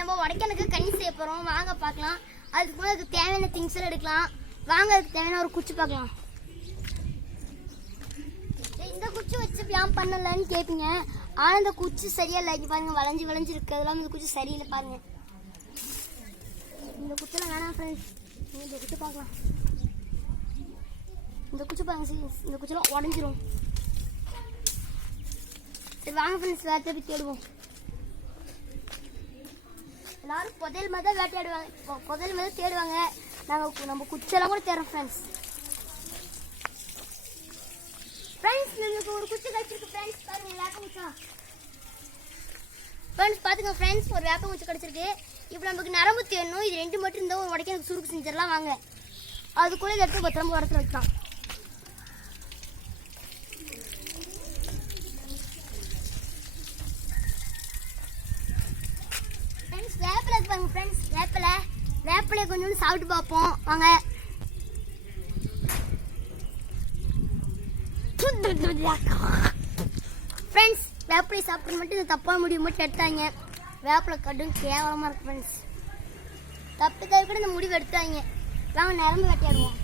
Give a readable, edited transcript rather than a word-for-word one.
நம்ம உடைக்கனுக்கு கனி செய்ய போறோம். வாங்க பார்க்கலாம். அதுக்கு முன்னாடி அதுக்கு தேவையான திங்ஸ் எல்லாம் எடுக்கலாம். வாங்க அதுக்கு தேவையான ஒரு குச்சி பார்க்கலாம். இந்த குச்சி வச்சு ஏன் பண்ணலன்னு கேட்பீங்க. ஆனா இந்த குச்சி சரியா இல்லை. பாருங்க வளைஞ்சு வளைஞ்சு இருக்கு. அதெல்லாம் இந்த குச்சி சரியில்லை பாருங்க. இந்த குச்சிலாம் வேணாம் ஃப்ரெண்ட்ஸ். இந்த குச்சி பார்க்கலாம். இந்த குச்சி பாருங்க, இந்த குச்சிலாம் உடஞ்சிரும். சரி வாங்க ஃப்ரெண்ட்ஸ், வேற போய் தேடுவோம். எல்லாரும் புதையல் மாதிரி தான் வேட்டையாடுவாங்க, புதையல் மாதிரி தேடுவாங்க. நாங்கள் நம்ம குச்செல்லாம் கூட தேடுறோம் ஃப்ரெண்ட்ஸ். நமக்கு ஒரு குச்சி கிடைச்சிருக்கு ஃப்ரெண்ட்ஸ். பாருங்க வேப்ப குச்சா ஃப்ரெண்ட்ஸ். பார்த்துங்க ஃப்ரெண்ட்ஸ், ஒரு வேப்ப குச்சி கிடைச்சிருக்கு. இப்போ நமக்கு நரம்பு தேடணும். இது ரெண்டு மட்டும் இருந்தால் ஒரு உடைக்க எனக்கு சுருக்கு செஞ்சிடலாம். வாங்க அதுக்குள்ளே இதை எடுத்து பத்திரமா உரத்தில் வைக்கலாம். ஃப்ரெண்ட்ஸ் வேப்பிலை பாருங்க ஃப்ரெண்ட்ஸ். வேப்பிலையை கொஞ்சோண்டு சாப்பிட்டு பார்ப்போம் வாங்க. ஃப்ரெண்ட்ஸ் வேப்பிலை சாப்பிட்டு மட்டும் இந்த தப்பான முடிவு மட்டும் எடுத்தாங்க. வேப்பிலை கடும் கேவலமாக இருக்கு ஃப்ரெண்ட்ஸ். தப்பு தவிர கூட இந்த முடிவு எடுத்தாங்க. வாங்க நரம்பு வேட்டையாடுவோம்.